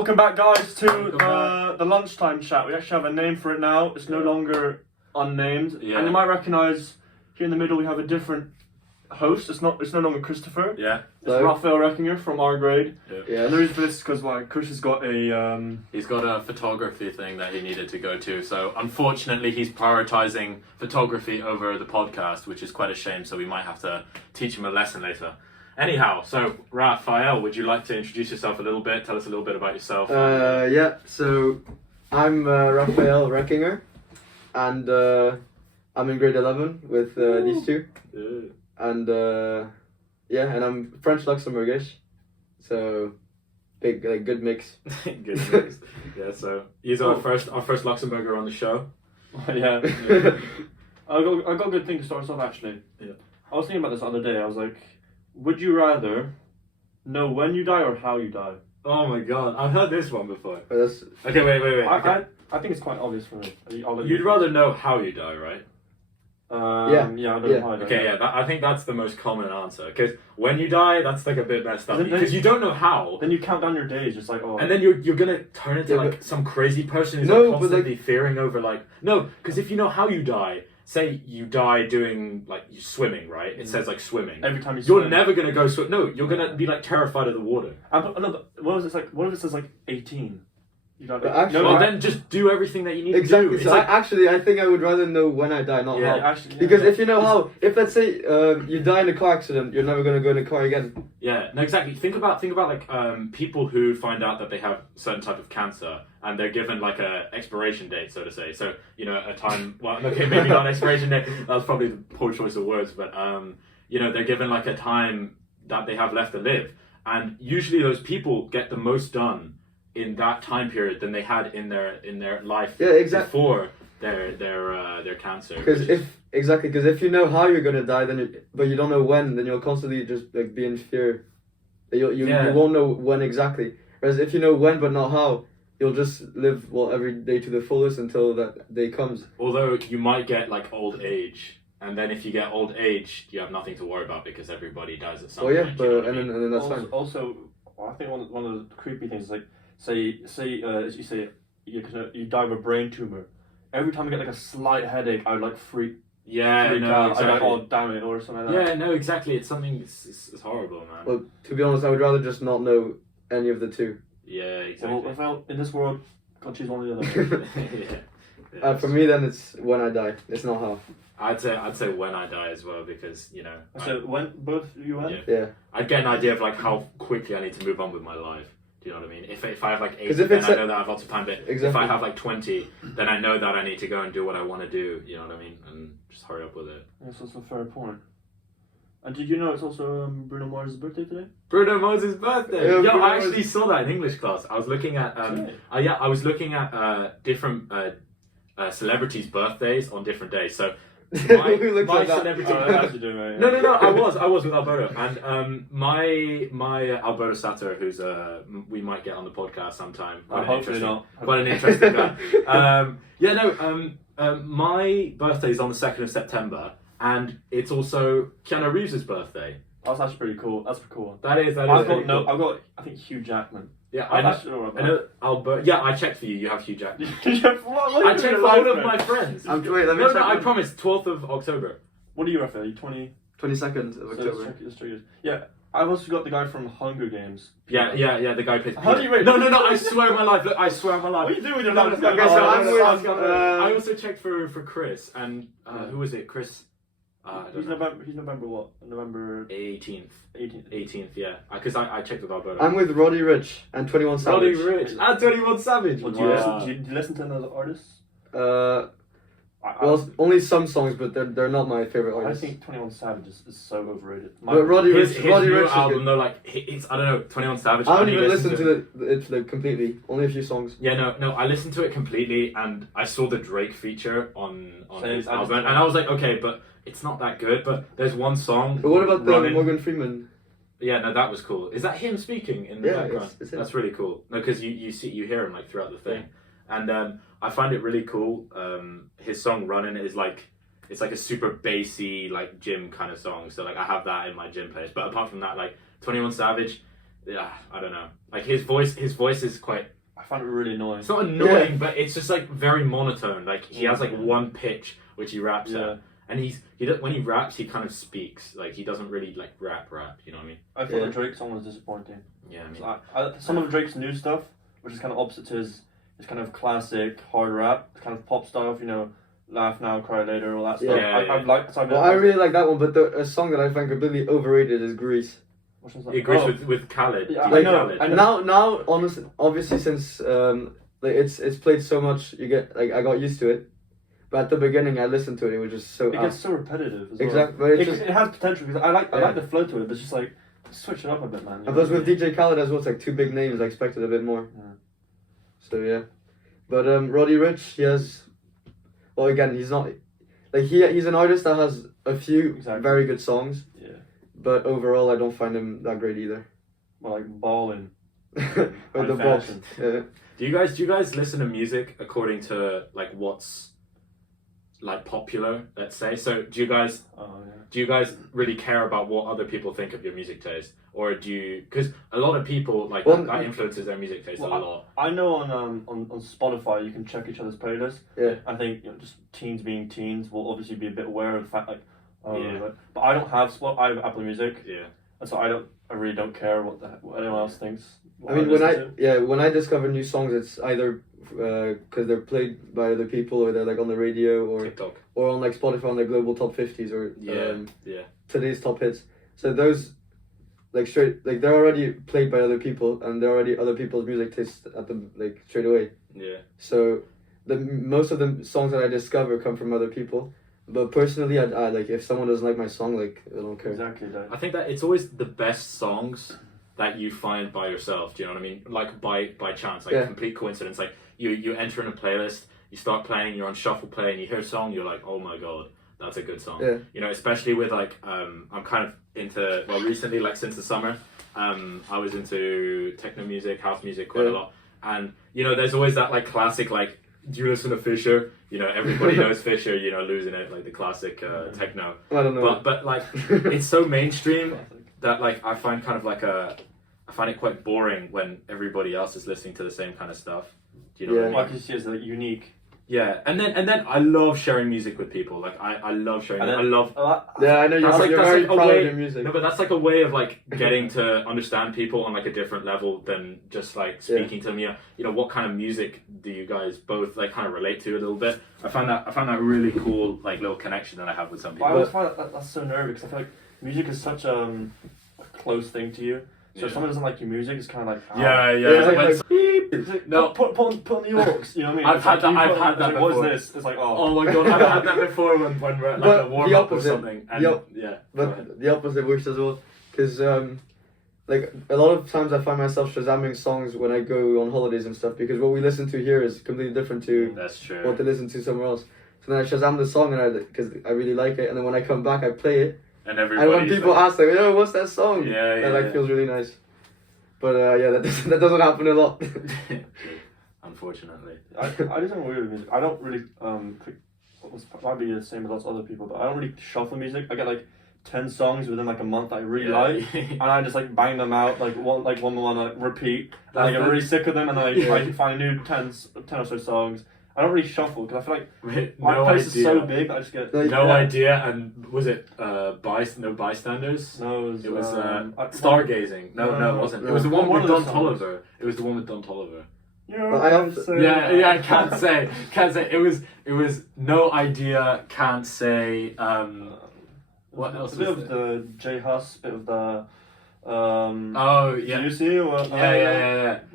welcome back, guys, to the lunchtime chat. We actually have a name for it now. It's no longer unnamed, and you might recognise here in the middle we have a different host. It's no longer Christopher. Yeah. It's Raphael Reckinger from our grade. Yeah. And the reason for this is because Chris has got a he's got a photography thing that he needed to go to. So unfortunately, he's prioritising photography over the podcast, which is quite a shame. So we might have to teach him a lesson later. Anyhow, so Raphael, would you like to introduce yourself a little bit? Tell us a little bit about yourself. Yeah, so I'm Raphael Reckinger, and I'm in grade 11 with these two. And and I'm French Luxembourgish, so big, like, good mix. Good mix. Yeah, so he's our first Luxembourger on the show. yeah. I got a good thing to start us off, actually. Yeah. I was thinking about this the other day. I was like, would you rather know when you die or how you die? Oh my god, I've heard this one before. That's... Okay, wait. I think it's quite obvious for me. You'd rather know how you die, right? I don't know how I die. Okay, I think that's the most common answer. Because when you die, that's like a bit messed up. Because you don't know how. Then you count down your days, just like, oh. And then you're gonna turn into like some crazy person who's constantly fearing over like... No, because if you know how you die, say you die doing like swimming, right? It says like swimming. Every time you swim. You're never gonna go swim. No, you're gonna be like terrified of the water. What if it says like 18? Then just do everything that you need to do. Exactly. So I think I would rather know when I die, not how. Because if you know how, if let's say you die in a car accident, you're never gonna go in a car again. Yeah, no, exactly. Think about like people who find out that they have certain type of cancer and they're given like a expiration date, so to say. So a time. Well, okay, maybe not expiration date. That's probably the poor choice of words, but they're given like a time that they have left to live, and usually those people get the most done in that time period than they had in their life before their cancer. Because if you know how you're gonna die, but you don't know when, then you'll constantly just like be in fear. You won't know when exactly. Whereas if you know when but not how, you'll just live every day to the fullest until that day comes. Although you might get like old age. And then if you get old age, you have nothing to worry about because everybody dies at some point. And then that's fine. Also, I think one of the creepy things is like, say you die of a brain tumor. Every time I get like a slight headache, I would like freak out. Exactly. I'd like, oh damn it, or something like that. Yeah, no, exactly. It's something. It's horrible, man. Well, to be honest, I would rather just not know any of the two. Yeah, exactly. Well, in this world, can't choose one or the other. Yeah. For me, then it's when I die. It's not how. I'd say when I die as well because So when both you went? Yeah. I'd get an idea of like how quickly I need to move on with my life. Do you know what I mean? If I have like 8, then I know that I have lots of time. But exactly. If I have like 20, then I know that I need to go and do what I want to do. You know what I mean? And just hurry up with it. That's also a fair point. And did you know it's also Bruno Mars' birthday today? Bruno Mars' birthday. Yeah, I actually saw that in English class. I was looking at I was looking at different celebrities' birthdays on different days. So my celebrity. No. I was with Alberto, and my Alberto Satter, who's we might get on the podcast sometime. Hopefully not. Quite an interesting guy. My birthday is on the 2nd of September, and it's also Keanu Reeves' birthday. That's actually pretty cool. That's pretty cool. That is. I've got I think Hugh Jackman. Yeah, I know. Albert. Yeah, I checked for you. You have Hugh Jackman. I checked for all of my friends. Let me check. I promise. 12th of October. What are you, Raphael? You 22nd of October. It's 3 years. Yeah, I've also got the guy from Hunger Games. Yeah. The guy plays. How do you rate? No. I swear on my life. Look, I swear on my life. What are you doing with your life? I also checked for Chris and who was it? Chris. He's November what? November 18th. 18th, yeah. Because I checked with Alberto. I'm with Roddy Ricch and 21 Savage. Roddy Ricch and 21 Savage. Do you listen to another artists? Only some songs, but they're not my favorite artists. I think 21 Savage is so overrated. But Roddy Ricch, his new album, though, like it's I don't know, 21 Savage. I don't even listen to it completely. Only a few songs. Yeah, no, I listened to it completely, and I saw the Drake feature on his album, and I was like, okay, but it's not that good. But there's one song. But what about the Morgan Freeman? Yeah, no, that was cool. Is that him speaking in the background? It's That's really cool. No, because you hear him like throughout the thing, and I find it really cool. His song "Running" is like it's like a super bassy like gym kind of song. So like I have that in my gym playlist. But apart from that, like 21 Savage, I don't know. Like his voice is quite. I find it really annoying. It's not annoying, but it's just like very monotone. Like he has like one pitch which he raps at, and when he raps, he kind of speaks. Like he doesn't really like rap. You know what I mean? I thought the Drake song was disappointing. Yeah, I mean, so some of Drake's new stuff, which is kind of opposite to his kind of classic hard rap, kind of pop stuff. You know, laugh now, cry later, all that stuff. I've liked. I really like that one, but a song that I find completely overrated is Grease. Which one's that? Yeah, Grease with Khaled. Yeah, I know. And now, honestly, obviously, since like it's played so much, I got used to it. But at the beginning, I listened to it. It was just so. It gets so repetitive. As well. Exactly, but it has potential because I like the flow to it, but it's just like switch it up a bit, man. And plus with DJ Khaled as well, it's like two big names. I expected a bit more. Yeah. So yeah, but Roddy Ricch, he has. Well, again, he's not like he's an artist that has a few very good songs. Yeah. But overall, I don't find him that great either. Well, like balling. With the box. Yeah. Do you guys listen to music according to like what's like popular, let's say? So do you guys really care about what other people think of your music taste, or do you? Because a lot of people like that influences their music taste a lot. I know on Spotify you can check each other's playlists. Yeah. I think just teens being teens will obviously be a bit aware of the fact like. But I don't have I have Apple Music. Yeah. And so I really don't care what anyone else thinks. I mean, when I discover new songs, it's either because they're played by other people, or they're like on the radio, or TikTok, or on like Spotify on the global top 50s, or today's top hits. So those like they're already played by other people, and they're already other people's music tastes at them like straight away. Yeah. So most of the songs that I discover come from other people. But personally, I like if someone doesn't like my song, like I don't care. Exactly. I think that it's always the best songs that you find by yourself. Do you know what I mean? Like by chance, like complete coincidence. Like you enter in a playlist, you start playing, you're on shuffle play, and you hear a song, you're like, oh my god, that's a good song. Yeah. You know, especially with like I'm kind of into recently, like since the summer, I was into techno music, house music quite a lot, and you know, there's always that like classic like. Do you listen to Fisher? You know, everybody knows Fisher, you know, Losing It, like the classic techno. I don't know. But like, it's so mainstream that like, I find it quite boring when everybody else is listening to the same kind of stuff. Do you know what I mean? Like you see, it's like unique. Yeah, and then I love sharing music with people. Like I love sharing. I love. Yeah, I know you're very proud of your music. No, but that's like a way of like getting to understand people on like a different level than just like speaking to them. You know, what kind of music do you guys both like kind of relate to a little bit? I found that really cool like little connection that I have with some people. I always find that's so nervy because I feel like music is such a close thing to you. So if someone doesn't like your music, it's kind of like It's like, no, put on the Yorks. You know what I mean? I've had that like, before. What is this? It's like oh my god, I've had that before when we're at like a warm up or something. And, but the opposite works as well, because like a lot of times I find myself shazamming songs when I go on holidays and stuff, because what we listen to here is completely different to what they listen to somewhere else. So then I shazam the song because I really like it, and then when I come back I play it. And when people ask like, "Yo, what's that song?" That feels really nice. But that doesn't happen a lot. Unfortunately, I just don't weird with music. I don't really might be the same as lots of other people, but I don't really shuffle music. I get like 10 songs within like a month that I really like, and I just like bang them out like one like repeat. And I get really sick of them, and then I find a new 10 or so songs. I don't really shuffle because I feel like my place is so big that I just get no idea. And was it No Bystanders? No, it was Stargazing. No, it wasn't. It was the one with Don Toliver. It was the one with Don Toliver. I can't say. It was No Idea. Can't say. What else? A bit of the J Hus, bit of the. Juicy or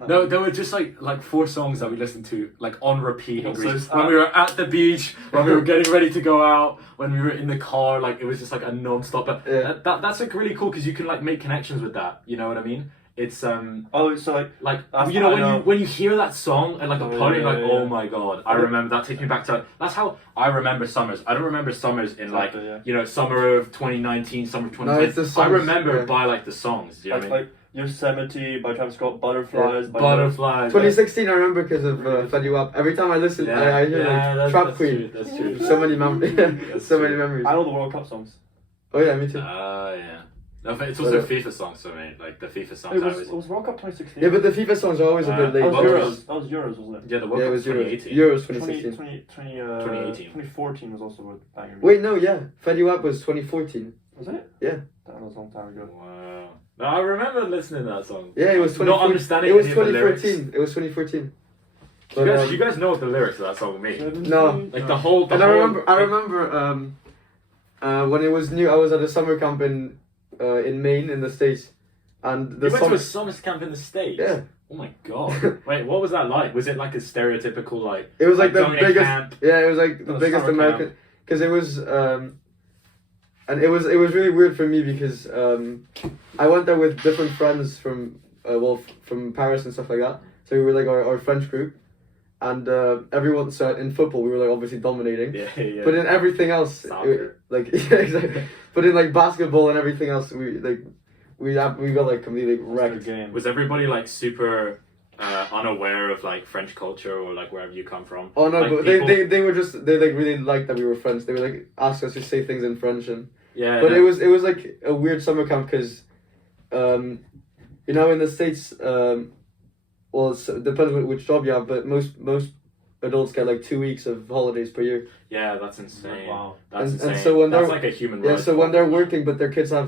No, there were just like 4 songs that we listened to like on repeat in Greece. When we were at the beach, when we were getting ready to go out, when we were in the car, like it was just like a non-stop. But that's like really cool because you can like make connections with that. You know what I mean? It's so like you know when you hear that song at like a party, like oh my god, I remember that. Takes me back to that's how I remember summers. I don't remember summers in you know, summer of 2019, summer of 2020. I remember by like the songs. You know what I mean? Like Yosemite by Travis Scott, Butterflies. Butterflies. 2016, I remember because of Fed You Up. Every time I listen, I hear like Trap Queen. That's true. So many memories. Many memories. I know the World Cup songs. Oh yeah, me too. Yeah. No, but it's also FIFA songs for me. Like the FIFA songs. It was World Cup 2016. Yeah, but the FIFA songs are always a bit late. That was Well, Euros. That was Euros, wasn't it? Yeah, the World Yeah, it Cup was 2018. Euros 2016. 2018. 2014 was also with Banger. Wait, no, yeah. Fetty Wap was 2014. Was it? Yeah. That was a long time ago. Wow. No, I remember listening to that song. Yeah, it was 2014. Not understanding It was any of the lyrics. 2014. It was 2014. You guys know what the lyrics of that song mean? No. Like the whole. And I remember when it was new, I was at a summer camp in Maine in the States, and the You went summer. to a summer camp in the States? Yeah. Oh my god. Wait, what was that like? Was it like a stereotypical like? It was like the going to biggest. camp? Yeah, it was like the The biggest summer American. Because it was, and it was really weird for me because I went there with different friends from from Paris and stuff like that. So we were like our French group, and everyone. So in football we were like obviously dominating. Yeah. But in everything else, Soccer. yeah, exactly. But in like basketball and everything else, we got like completely wrecked. Game. Was everybody like super unaware of like French culture or like wherever you come from? Oh no, Like, but people- they were just they like really liked that we were friends. They were like ask us to say things in French and. Yeah. But no. it was like a weird summer camp because, you know, in the States, well, it depends which job you have, but most adults get like 2 weeks of holidays per year. Yeah, that's insane. Wow. That's And insane. so when that's they're- like a human Yeah, right. so when they're working, but their kids are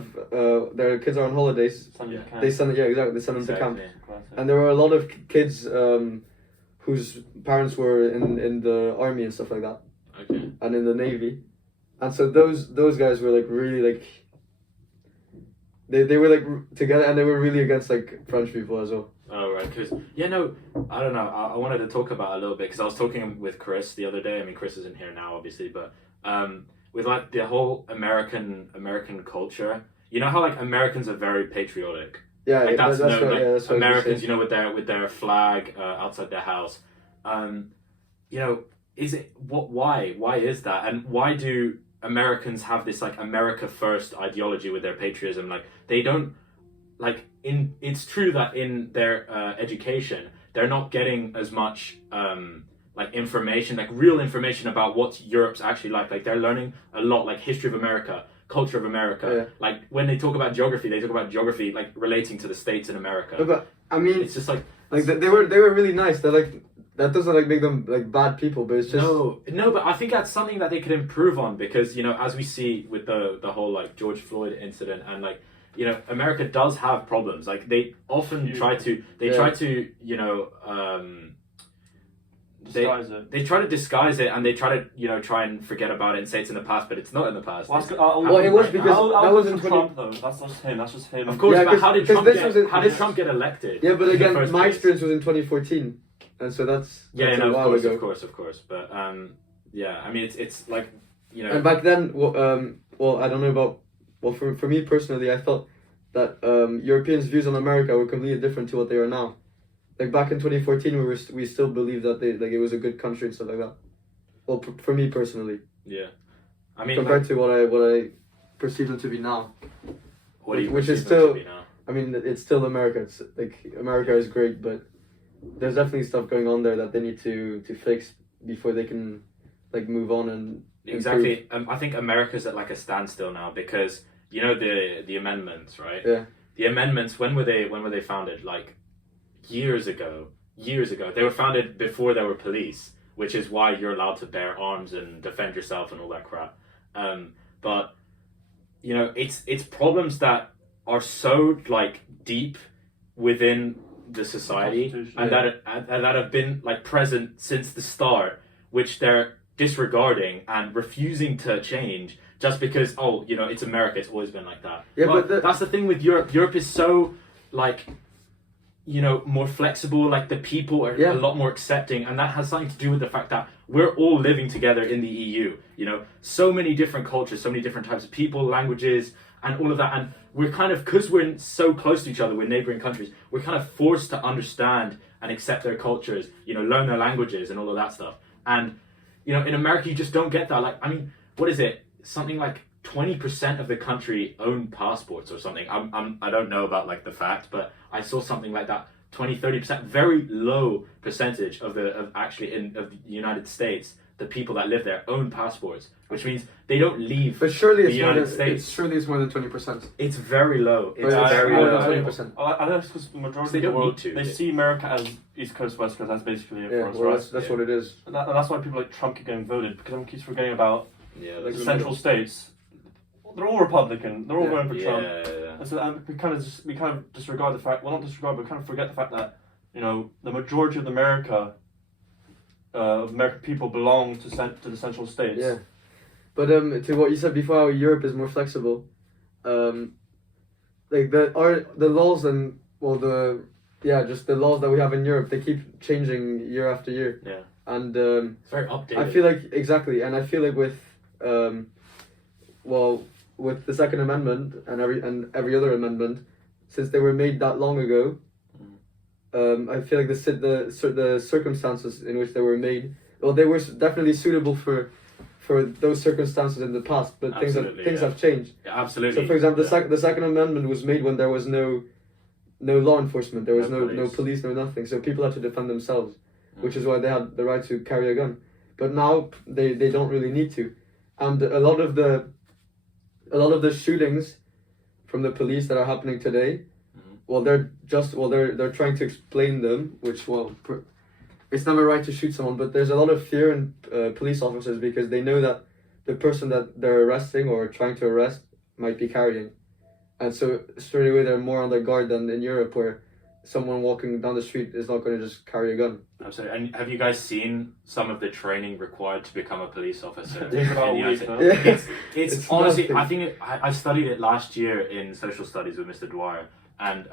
on holidays, Yeah. they send they send them to camp. Exactly. And there were a lot of kids whose parents were in the army and stuff like that, Okay. and in the navy, and so those guys were like really like. They were like together, and they were really against like French people as well. Oh right, because I don't know. I wanted to talk about it a little bit because I was talking with Chris the other day. I mean, Chris isn't here now, obviously, but with like the whole American culture, you know how like Americans are very patriotic. Yeah, Like that's that's no, what, like, yeah, that's what I was gonna Americans, say. you know, with their flag outside their house. You know, is it why is that, and why do Americans have this like America first ideology with their patriotism? Like they don't like it's true that in their education they're not getting as much like information, like real information about what Europe's actually like they're learning a lot like history of America, culture of America. Yeah. Like when they talk about geography, they talk about geography like relating to the states in America. No, but I mean, It's just like they were really nice. They're like that doesn't like make them like bad people, but it's just no, but I think that's something that they could improve on because you know as we see with the whole like George Floyd incident and like you know America does have problems. Like they often try to you know Disguise it. they try to disguise it and they try and forget about it and say it's in the past, but it's not in the past. Well, it was because that was in Trump though. That's just him. That's just him. Of course, Yeah, but how did 'cause Trump this get, was in- how did this- Trump get elected? yeah. But in the again, first my place? experience was in 2014, and so that's Yeah, a no, while ago. of course, but yeah, I mean it's like you know And back then, well, I don't know about for me personally, I thought that Europeans' views on America were completely different to what they are now. Like back in 2014, we still believed that it was a good country and stuff like that. Well, for me personally, yeah, I mean compared like, to what I perceive them to be now. what do you which is perceive them to still- be now? I mean, it's still America. It's like America is great, but there's definitely stuff going on there that they need to fix before they can like move on and Exactly. I think America's at like a standstill now because you know the amendments, right? Yeah. The amendments. When were they founded? Like years ago. They were founded before there were police, which is why you're allowed to bear arms and defend yourself and all that crap. But you know, it's problems that are so like deep within the society and that have been like present since the start, which they're disregarding and refusing to change just because you know it's America, it's always been like that. Yeah, Well, but that's the thing with Europe. Europe is so like you know more flexible, like the people are a lot more accepting, and that has something to do with the fact that we're all living together in the EU. You know, so many different cultures, so many different types of people, languages, and all of that, and we're kind of, because we're so close to each other, we're neighboring countries, we're kind of forced to understand and accept their cultures, you know, learn their languages and all of that stuff. And you know, in America, you just don't get that. Like, I mean, what is it? Something like 20% of the country own passports or something. I don't know about like the fact, but I saw something like that. 20-30%, very low percentage of the United States the people that live there own passports, which means they don't leave. But surely the it's more United than States. it's more than 20%. It's very low. It's But very more than low. 20%. I think it's because the majority They of the don't world, need to. they see America as East Coast, West Coast. That's basically it Yeah, for us, well, right? that's what it is. And that's why people like Trump keep getting voted, because everyone keeps forgetting about Yeah, the that's central states. They're all Republican. They're all going for Trump. yeah. And so we kind of disregard the fact. Well, not disregard, but kind of forget the fact that the majority of America, of American people belong to the central states. Yeah. But to what you said before, how Europe is more flexible. Like the laws and just the laws that we have in Europe, they keep changing year after year. Yeah. And It's very updated. I feel like exactly, and I feel like with with the Second Amendment and every other amendment, since they were made that long ago, I feel like the circumstances in which they were made, well, they were definitely suitable for those circumstances in the past, but things have changed. Yeah, absolutely. So, for example, the Second Amendment was made when there was no law enforcement, there was no police, no nothing. So people had to defend themselves, which is why they had the right to carry a gun. But now they don't really need to, and a lot of the shootings from the police that are happening today, they're trying to explain them, which it's never right to shoot someone, but there's a lot of fear in police officers because they know that the person that they're arresting or trying to arrest might be carrying, and so straight away they're more on their guard than in Europe, where someone walking down the street is not going to just carry a gun. Absolutely. And have you guys seen some of the training required to become a police officer? It takes about a week, huh? It's honestly, I think I studied it last year in social studies with Mr. Dwyer, and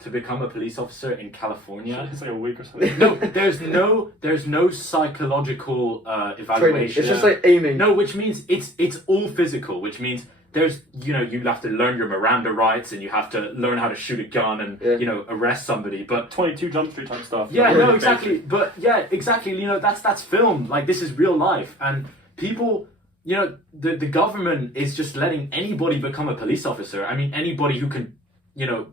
to become a police officer in California, It's like a week or something. no, there's no psychological Training. evaluation. It's just like aiming. No, which means it's all physical, which means there's you have to learn your Miranda rights and you have to learn how to shoot a gun and arrest somebody. But 22 Jump Street type stuff. yeah, Like, no, really exactly. basic. But yeah, exactly. That's film. Like, this is real life, and people. The government is just letting anybody become a police officer. I mean, anybody who can,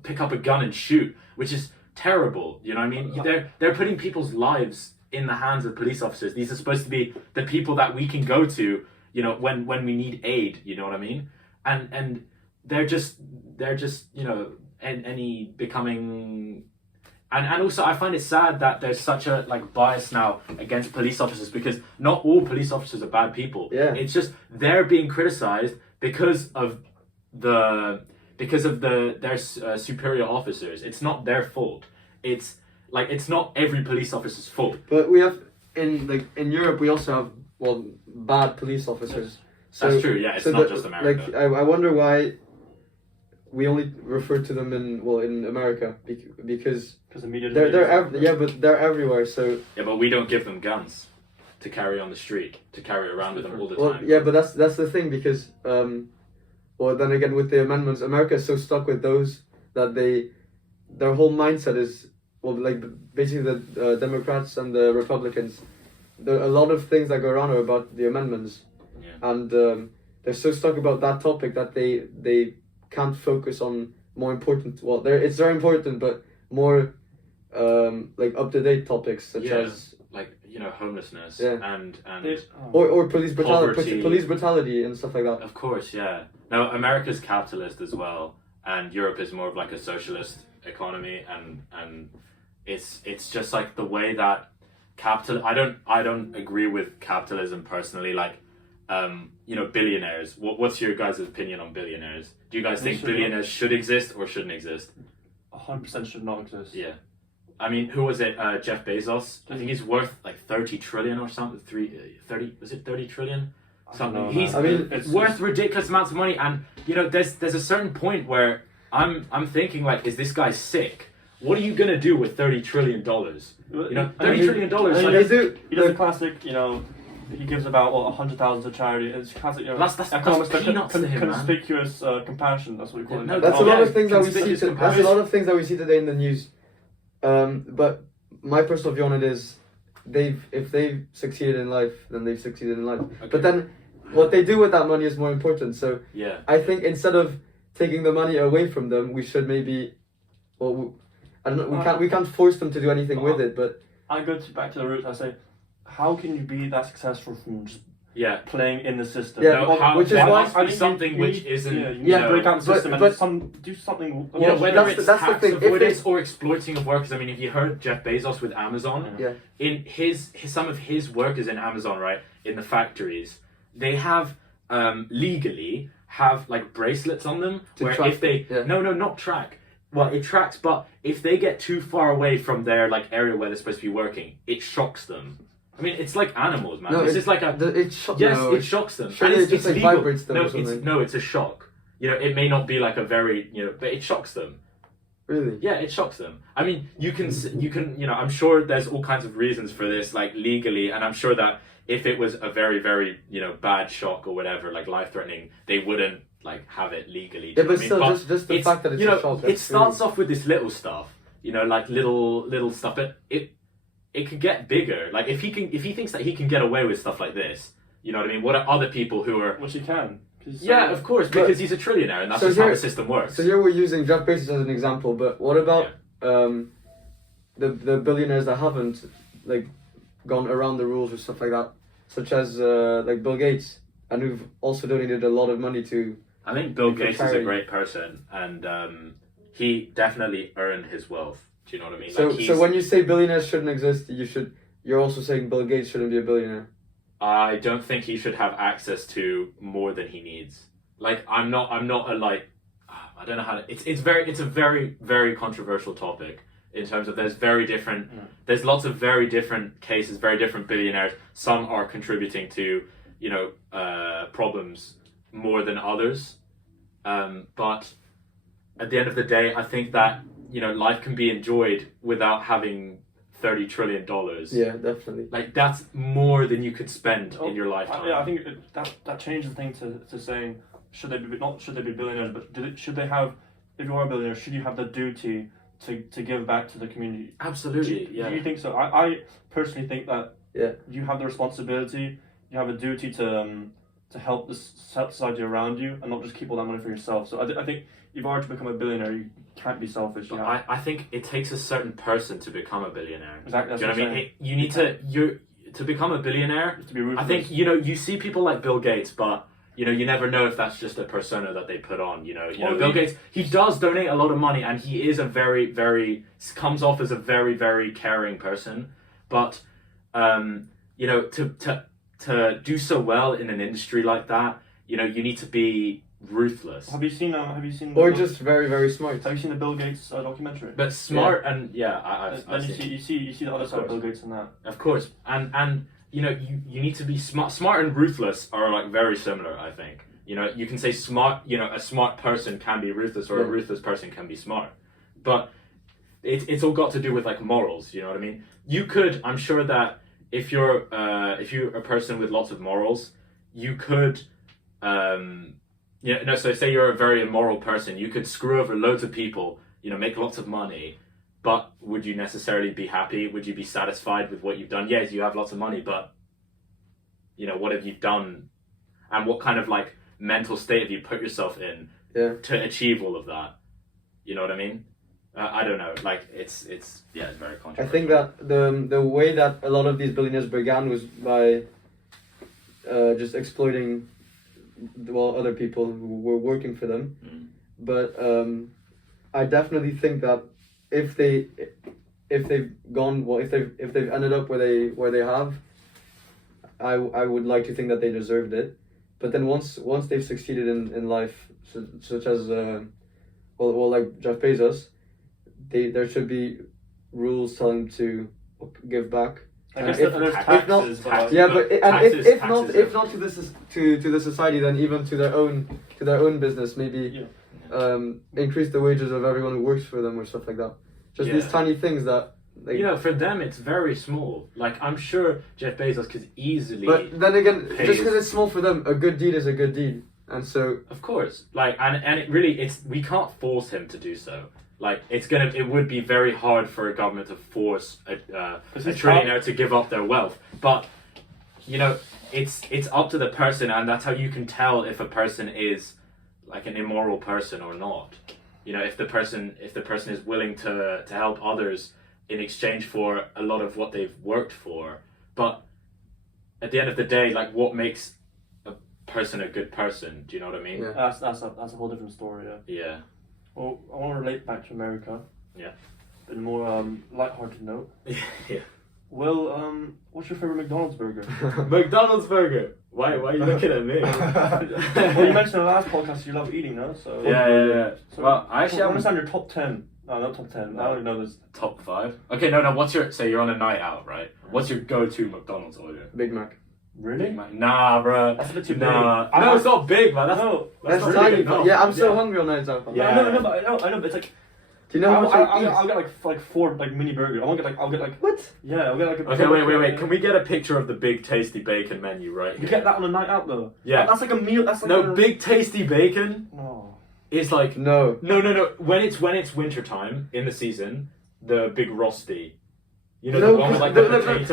pick up a gun and shoot, which is terrible. You know what I mean? They're putting people's lives in the hands of police officers. These are supposed to be the people that we can go to, when we need aid. You know what I mean? And they're just any becoming. And also, I find it sad that there's such a bias now against police officers, because not all police officers are bad people. Yeah. It's just they're being criticized because of their superior officers. It's not their fault. It's not every police officer's fault. But we have in Europe we also have bad police officers. So, that's true. Yeah, it's not just America. I wonder why we only refer to them in America because the media. but they're everywhere. So yeah, but we don't give them guns to carry on the street, to carry around with them all the time. Yeah, but that's the thing, because then again with the amendments, America is so stuck with those that their whole mindset is basically the Democrats and the Republicans. A lot of things that go around are about the amendments, and they're so stuck about that topic that they can't focus on more important. It's very important, but more up to date topics such as homelessness and or police poverty. police brutality and stuff like that. Of course, yeah. Now America's capitalist as well, and Europe is more of like a socialist economy, and it's just like the way that I don't agree with capitalism personally. Billionaires. What's your guys' opinion on billionaires? Do you guys think billionaires should exist or shouldn't exist? 100% should not exist. Yeah. I mean, who was it? Jeff Bezos. I think he's worth like 30 trillion or something. 30 trillion? Something. He's worth ridiculous amounts of money, and there's a certain point where I'm thinking is this guy sick? What are you gonna do with $30 trillion? $30 trillion. He does a classic. He gives about 100,000 to charity. It's classic. That's peanuts to him, conspicuous compassion. That's what we call it. That's a lot of things that we see. That's a lot of things that we see today in the news. But my personal view on it is, if they've succeeded in life, then they've succeeded in life. Okay. But then, what they do with that money is more important. So yeah, I think instead of taking the money away from them, we should maybe, I don't know. We can't force them to do anything with it. But I go back to the roots. I say, how can you be that successful from just Yeah. playing in the system? Yeah, No, how, which is there why must I be think something you which need- isn't. Yeah, you need Yeah, to break out the but- system but- and do something. Yeah, whether that's it's the tax thing. If avoidance it- or exploiting of workers. I mean, if you heard Jeff Bezos with Amazon, Yeah. in his some of his workers in Amazon, right, in the factories, they have legally have like bracelets on them To where track if they them, yeah. no not track. Well, it tracks, but if they get too far away from their like area where they're supposed to be working, it shocks them. I mean, it's like animals, man. This is like a it it shocks them. Surely And it just like legal. vibrates them no, or something. it's a shock. You know, it may not be like a very but it shocks them. Really? Yeah, it shocks them. I mean, you can, I'm sure there's all kinds of reasons for this, like legally, and I'm sure that if it was a very, very, bad shock or whatever, like life-threatening, they wouldn't like have it legally. Yeah, do you know but what I mean? still, just the fact that it's a shock. it starts off with this little stuff, like little stuff, but it could get bigger. Like if he thinks that he can get away with stuff like this, you know what I mean? What are other people who are? Which you can. Yeah, of course, because he's a trillionaire, and that's So just how here- the system works. So here we're using Jeff Bezos as an example, but what about the billionaires that haven't like gone around the rules or stuff like that, such as like Bill Gates, and who've also donated a lot of money to. I think Bill For Gates is a charity. great person, and he definitely earned his wealth. Do you know what I mean? So Like, so when you say billionaires shouldn't exist, you're also saying Bill Gates shouldn't be a billionaire. I don't think he should have access to more than he needs. Like I'm not a like I don't know how to. It's a very very controversial topic in terms of there's lots of very different cases, very different billionaires. Some are contributing to problems more than others, but at the end of the day, I think that life can be enjoyed without having $30 trillion. Yeah, definitely. Like that's more than you could spend in your lifetime. I think that changes the thing to saying should they be billionaires, but should they have, if you are a billionaire, should you have the duty to give back to the community? Absolutely. Do you think so? I personally think that you have the responsibility, you have a duty to help the society around you and not just keep all that money for yourself. So I think if you are to become a billionaire, you can't be selfish. But I think it takes a certain person to become a billionaire. Exactly. That's Do you know what I mean? You need to become a billionaire. to be ruthless. I think you see people like Bill Gates, but you never know if that's just a persona that they put on. Bill Gates, he does donate a lot of money, and he is a very, very comes off as a very, very caring person. But to do so well in an industry like that, you need to be ruthless. Have you seen? Or just very, very smart. Have you seen the Bill Gates documentary? But smart and I've Then seen. you see the other side of Bill Gates in that. Of course, and you need to be smart. Smart and ruthless are like very similar. I think you can say smart. A smart person can be ruthless, or a ruthless person can be smart. But it's all got to do with like morals. You know what I mean? You could. I'm sure that if you're a person with lots of morals, you could. So say you're a very immoral person, you could screw over loads of people. Make lots of money. But would you necessarily be happy? Would you be satisfied with what you've done? Yes, you have lots of money, but what have you done? And what kind of like mental state have you put yourself in to achieve all of that? You know what I mean? I don't know. Like it's very controversial. I think that the way that a lot of these billionaires began was by just exploiting other people who were working for them. But I definitely think that if they've ended up where they have, I would like to think that they deserved it. But then once they've succeeded in life, such as like Jeff Bezos, there should be rules telling them to give back. I guess if- there's if taxes, not- but like, Yeah, but Taxes- if taxes not to the society, then even to their own business, maybe increase the wages of everyone who works for them or stuff like that. Just these tiny things that. Like, for them it's very small. Like I'm sure Jeff Bezos could easily. but then again, pays- just because it's small for them, a good deed is a good deed, and so. Of course, like and it really we can't force him to do so. Like it would be very hard for a government to force a trillionaire to give up their wealth. But it's up to the person, and that's how you can tell if a person is like an immoral person or not. If the person is willing to help others in exchange for a lot of what they've worked for. But at the end of the day, like what makes a person a good person? Do you know what I mean? Yeah. That's a whole different story. Yeah. Yeah. Well, I want to relate back to America. Yeah. In a more light-hearted note. Yeah. Well, what's your favorite McDonald's burger? McDonald's burger. Why are you looking at me? Well, you mentioned in the last podcast you love eating, no? So Yeah. So, Well, I actually I haven't understand your top 10. No, not top 10. I don't even know this. top 5. Okay, no. What's your? Say you're on a night out, right? What's your go-to McDonald's order? Big Mac. Really? Nah, bro. That's a bit too Nah. big. No, it's not big, man. That's No. That's really tiny. good. But No. yeah, I'm so hungry on nights out. Yeah. I know, but it's like. Do you know how much I eat? I'll get like 4 like mini burgers. I'll get like What? yeah. I'll get like. Okay, wait. Can we get a picture of the Big Tasty Bacon menu right You here? get that on a night out though. Yeah. That's like a meal. That's like No, a, Big Tasty Bacon No. is like No. no. When it's winter time in the season, the Big Rosti. You know No, the one with like the potato.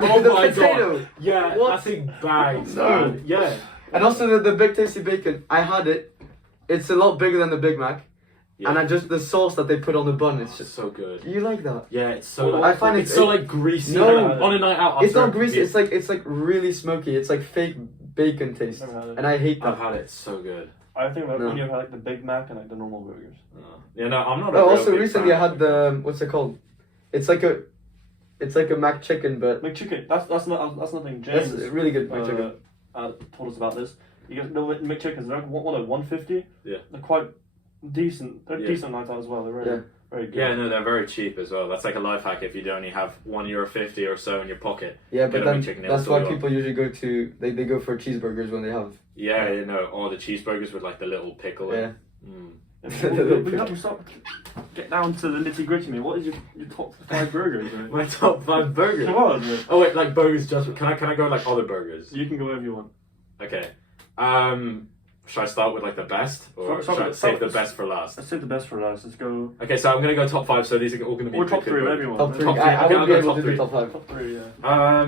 Oh the my potato. god! Yeah, What? that's in bags. No. Man. Yeah. And also the Big Tasty Bacon. I had it. It's a lot bigger than the Big Mac. Yeah. And the sauce that they put on the bun, it's It's just. so good. You like that? Yeah, it's so. Well, Like, I find it's so like greasy. No. Like, on a night out. It's after not a greasy. beer- It's like really smoky. It's like fake bacon taste, Never had it. and I hate I've that. had it. It's so good. I think about No. when you have like the Big Mac and like the normal burgers. Yeah, no, I'm not. A Oh, real also big recently I fan. had the what's it called? It's like a Mac chicken, but McChicken. That's nothing. that's James really good Mac chicken. told us about this. You guys know McChickens. They're like 150. Yeah. They're quite decent. They're Yeah. decent nights out as well. They're very very good. Yeah, no, they're very cheap as well. That's like a life hack if you only have €1.50 or so in your pocket. Yeah, Get but a then McChicken, it'll that's fill why you up. people usually go to they go for cheeseburgers when they have. Yeah, you know, or the cheeseburgers with like the little pickle Yeah. in. We have to stop. Get down to the nitty gritty, mate. What is your top 5 burgers? Mate? My top 5 burgers. Come on, mate. Oh wait, like burgers just. Can I go like other burgers? You can go wherever you want. Okay. Should I start with like the best, or Start should I with- save start- the best for last? Let's save the best for last. Let's go. Okay, so I'm gonna go top 5. So these are all gonna be Or top good 3, whatever burgers. you want. Top 3. Top three. I Okay, wouldn't I'll be go able top to do three. top 5. Top 3, yeah. I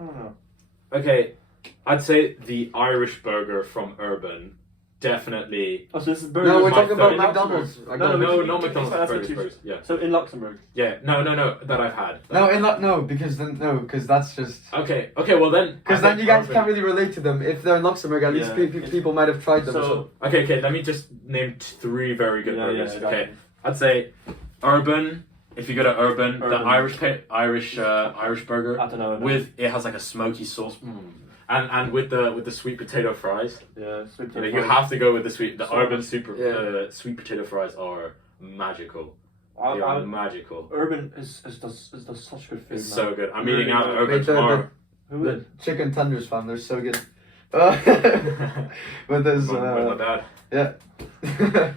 don't know. Okay, I'd say the Irish burger from Urban. Definitely. Oh, so this is burgers. No, we're my talking about third. McDonald's. No, No, we- not we- McDonald's. that's Burgers, what you- burgers. Yeah. So in Luxembourg. Yeah. No, that I've had. No, because that's just. Okay, well then. Because I then think you guys Urban- can't really relate to them. If they're in Luxembourg, at least Yeah. people might have tried them. So Okay, let me just name 3 very good burgers. yeah, Okay, I'd say Urban. If you go to Urban, the Urban. Irish burger I don't know. with it has like a smoky sauce, and with the sweet potato fries. Yeah, sweet You know, potato you fries. have to go with the So- Urban Yeah. sweet potato fries are magical. They I- are magical. Urban is does such good food. It's man. so good. I'm Really eating out at good. Urban Wait, the- tomorrow. Who The is? chicken tenders, fam, they're so good. But there's With my dad. yeah.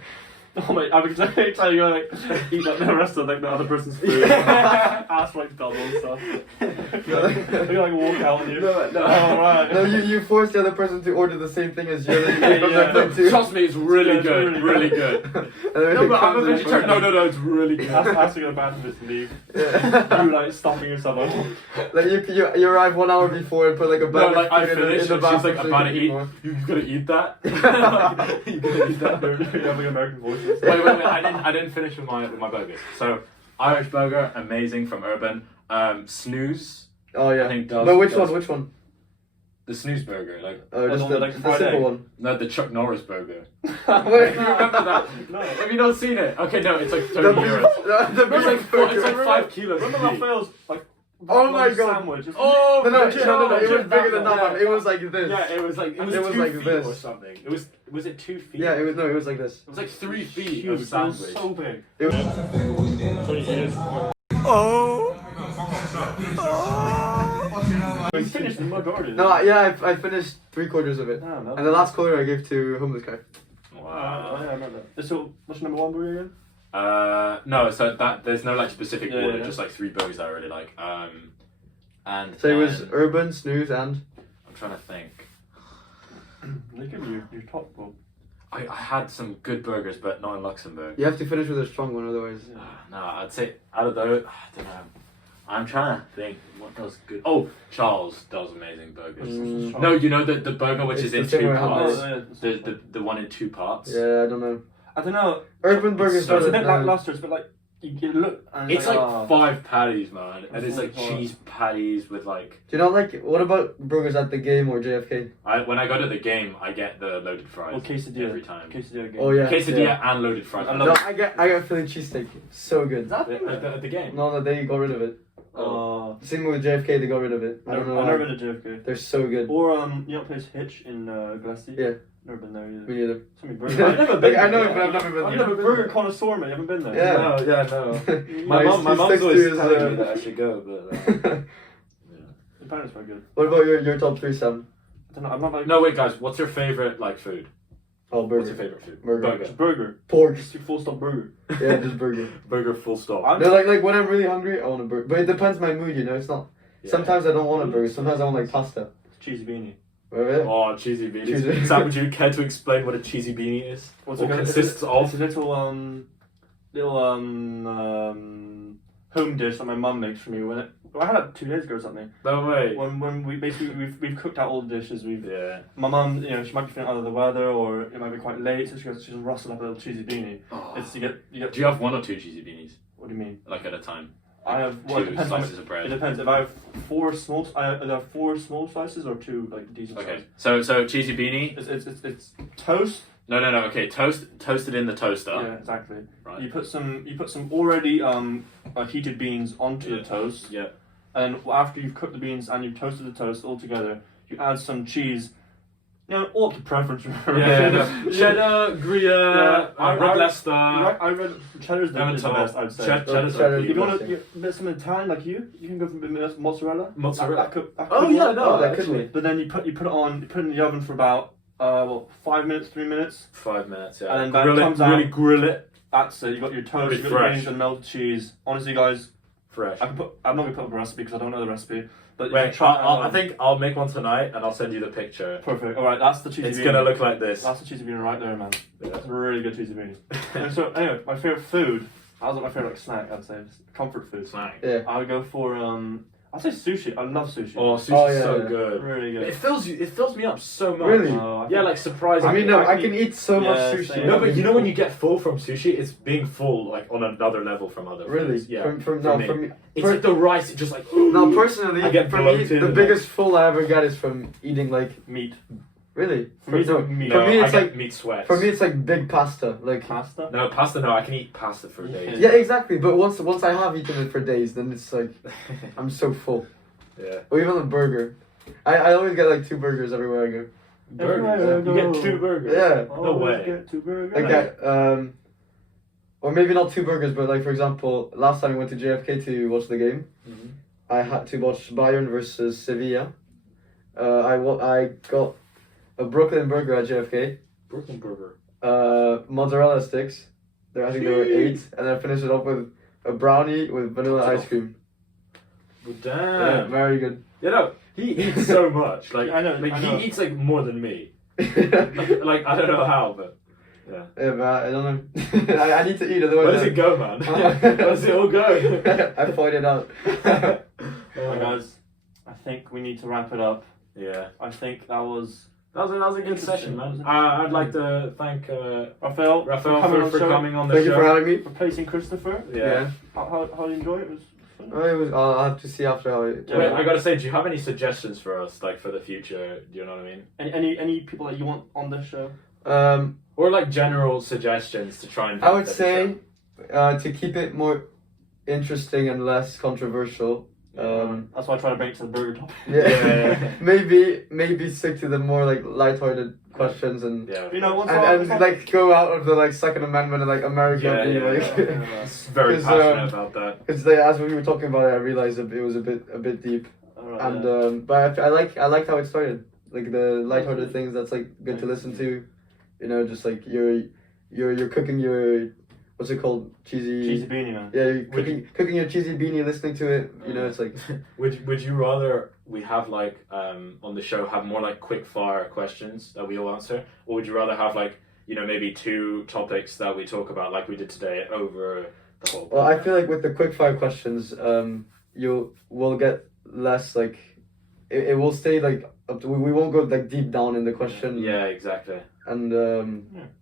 Oh my! I'm exactly trying to like eat like the rest of like the other person's food. Ask like double and stuff. They like walk out on you. No, Oh, right. no, you force the other person to order the same thing as you. And then you give them Yeah. their thing too. Trust me, it's really Yeah, it's good. really Really good. good. And then No, it but I'm comes a in vegetarian. No, it's really good. Ask to go to the bathroom just leave. Yeah. You like stopping yourself up. Like you arrive 1 hour before and put like a No, bag like of I food finished, in and the she's bathroom. like, so about to you can eat. more. You gonna eat that? Like, you gonna eat that? You have like American voices. Wait. I didn't finish with my burgers. So Irish burger, amazing from Urban. Snooze, Oh yeah. I think does. But which does- one? Which one? The snooze burger, like Oh, just the one with, like, the fried simple egg. one. no, the Chuck Norris burger. Wait, You remember that? No. Have you not seen it? Okay, no, it's like The 30 beef, euros. the It's like beef it's like burger. 5 kilos. Remember of beef. Raphael's like Oh my God. sandwich? Oh, No, legit, it was legit, bigger than that yeah. one. It was like this. Yeah, it was like it was, It was 2 like feet this. or something. It was it 2 feet? Yeah, it was like this. It was like 3 feet Huge. of It was sandwich. so big. It was, We finished the mug already. no, yeah, I finished 3/4 of it, No, no. and the last quarter I gave to homeless guy. Wow. Oh, yeah, I remember that. So, what's your number 1 burger again? No, so that there's no like specific Yeah, order, yeah. just like 3 burgers that I really like. And So it was then- Urban, Snooze, and I'm trying to think. Look at your top, bro. I had some good burgers, but not in Luxembourg. you have to finish with a strong one, otherwise. No, I'd say out of those, I don't know. I'm trying to think what does good. Oh, Charles does amazing burgers. Mm. No, you know the burger which It's is the in same 2 way I had parts. this. The one in 2 parts. Yeah, I don't know. I don't know. Urban Burgers. So It's a bit doesn't, lackluster. It's a bit like you look. And It's like oh. 5 patties, man, and it's like Oh. cheese patties with like. Do you not like? What about burgers at the game or JFK? When I go to the game, I get the loaded fries Or quesadilla. every time. Quesadilla again. Oh yeah. Quesadilla and loaded fries. I No, love I get Philly cheesesteak. So good. Is that At the game. No, they got rid of it. Same with JFK, they got rid of it. I don't know. I've why. never been to JFK. They're so good. Or you know, place Hitch in Glasgow. Yeah. Never been there either. Me neither. So many burgers. I've never Like, been. I know, there. but I've never been I'm there. never burger connoisseur, mate. You haven't been there. Yeah. No, yeah, no. My My mom's sticks to always his, telling me that I should go, but. The parents were good. What about your top 3, Sam? I don't know. I'm not like. No, wait, guys. What's your favorite like food? Oh, What's burger. your favorite food? Burger. Just burger. Pork. Just your full stop burger. Yeah, just burger. Burger, full stop. I'm- No, like when I'm really hungry, I want a burger. But it depends my mood, you know. It's not. Yeah. Sometimes I don't want a burger. Sometimes I want like pasta. Cheesy beanie. Right? Oh, cheesy beanies. Cheesy- Sam, would you care to explain what a cheesy beanie is? What's Or it called? consists It's of? a little home dish that my mum makes for me when it. Well, I had it 2 days ago or something. No way. When we basically we've cooked out all the dishes. Yeah. My mum, you know, she might be feeling under the weather or it might be quite late, so she's rustled up a little cheesy beanie. Oh. It's you get. Do you have 1 or 2 cheesy beanies? What do you mean? Like at a time? I have. Well, it 2 depends. On, slices of it bread. depends. If I have 4 small, I have 4 small slices or 2 like decent Okay. slices. So cheesy beanie. It's toast. No. Okay. Toasted in the toaster. Yeah, exactly. Right. You put some already heated beans onto the toast. Yeah. And after you've cooked the beans and you've toasted the toast all together, you add some cheese. You know, all up to preference. Yeah. Cheddar, Gruyere, Red Leicester. I read cheddar's the best, I'd say. Cheddar's Cheddar. If you want Interesting. to get some Italian like you can go for mozzarella. Mozzarella. That could Oh work. yeah, no, that could actually. be. But then you put it in the oven for about 5 minutes, 3 minutes. 5 minutes. Yeah. And then grill that it, comes really out. grill it. That's it. You got your toast, Be you got your fresh. beans and melted cheese. Honestly, guys, Fresh. I'm not gonna put up a recipe because I don't know the recipe. But you Wait, can try. I think I'll make one tonight and I'll send you the picture. Perfect. All right, that's the cheesy. It's beanie. gonna look like this. That's the cheesy beanie right there, man. Yeah. That's a really good cheesy beanie. And so anyway, my favorite food. That was like my favorite like snack. I'd say comfort food. Snack. Yeah. I would go for I'd say sushi. I love sushi. Oh, sushi's Oh, yeah, so yeah. good. Really good. It fills me up so much. Really? I Yeah, think- like surprising. I mean, no, I can eat so much Yeah, sushi. same. No, but you know when you get full from sushi, it's being full like on another level from other Really? foods. Yeah. From me. me. It's like the rice, just like No, personally, I get for me, bloated the and biggest full I ever get is from eating like meat. really. For me, it's no, like meat. No, for me, I it's get like meat sweats. for me, it's like big pasta. Like Pasta. No pasta. No, I can eat pasta for days. yeah, exactly. But once I have eaten it for days, then it's like I'm so full. Yeah. Or even a burger. I always get like 2 burgers everywhere I go. Burgers. You get 2 burgers. Yeah. No way. Get 2 burgers. Like that, or maybe not 2 burgers, but like for example, last time I went to JFK to watch the game, Mhm. I had to watch Bayern versus Sevilla. I got a Brooklyn burger at JFK, Brooklyn burger. mozzarella sticks. I think there were 8, and then I finished it off with a brownie with vanilla ice cream. Well, Yeah, damn. very good. You know, he eats so much. Like I know, Like I know. he eats like more than me. Yeah, Like I don't know how, but yeah. but I don't know. I need to eat, otherwise. Where does it go, man? Where does it all go? I pointed out. Alright, guys. I think we need to wrap it up. Yeah. I think that was That was a good session, man. I'd like to thank Raphael. Raphael coming on for the show, coming on the Thank show. you for having me. replacing Christopher. Yeah. How did you enjoy it? It was fun. Oh, it was, I'll have to see after how it. Yeah. Wait, I gotta say, do you have any suggestions for us, like for the future? Do you know what I mean? Any people that you want on this show? Or like general suggestions to try and. I would say to keep it more interesting and less controversial. That's why I try to bring it to the burger topic. Yeah, maybe stick to the more like lighthearted questions and Yeah. You know, once and like go out of the like Second Amendment and like America Yeah, being yeah, like. yeah. Very 'Cause, passionate about that. Because as we were talking about it, I realized that it was a bit deep, Alright, and but I liked how it started, like the lighthearted things that's like good to listen to, you know, just like you're cooking your, what's it called, cheesy beanie, man. yeah, you're cooking your cheesy beanie, listening to it, you know, it's like Would you rather we have like on the show have more like quick fire questions that we all answer, or would you rather have like, you know, maybe 2 topics that we talk about like we did today over the whole? well, I feel like with the quickfire questions, you will get less like it will stay like we won't go like deep down in the question. Yeah, exactly. And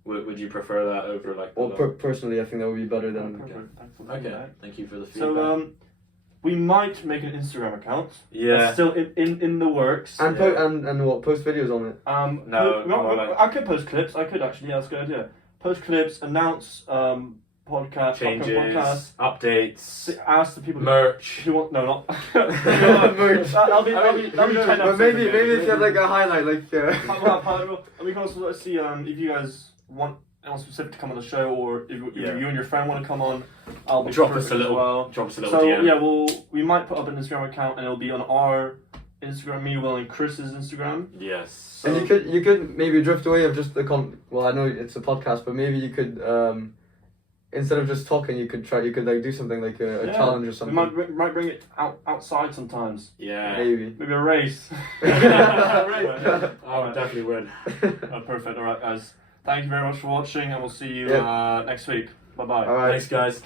Would you prefer that over like? well, personally, I think that would be better than. Perfect. Thanks for Okay. that. Thank you for the feedback. So we might make an Instagram account. yeah. It's still in the works. And and what, post videos on it. No, well, more like- I could post clips. I could actually. Yeah, that's a good idea. Post clips, announce podcast, Changes, podcast. updates, Ask the people merch. who want. No, not Merch. That'll be 10 But episodes maybe ago. if you have like a highlight, like. And we can also see if you guys want anyone specific to come on the show, or if you and your friend want to come on. I'll be Drop free us a as little. well. Drop us a little So DM. yeah, we might put up an Instagram account, and it'll be on our Instagram, me, Will, and Chris's Instagram. Yes. So, And you could maybe drift away of just the well, I know it's a podcast, but maybe you could instead of just talking, you could like do something like a challenge or we something. might bring it outside sometimes. Yeah. Maybe. Maybe a race. I would definitely win. Perfect. All right, guys. Thank you very much for watching, and we'll see you next week. Bye bye. All right. Thanks, guys.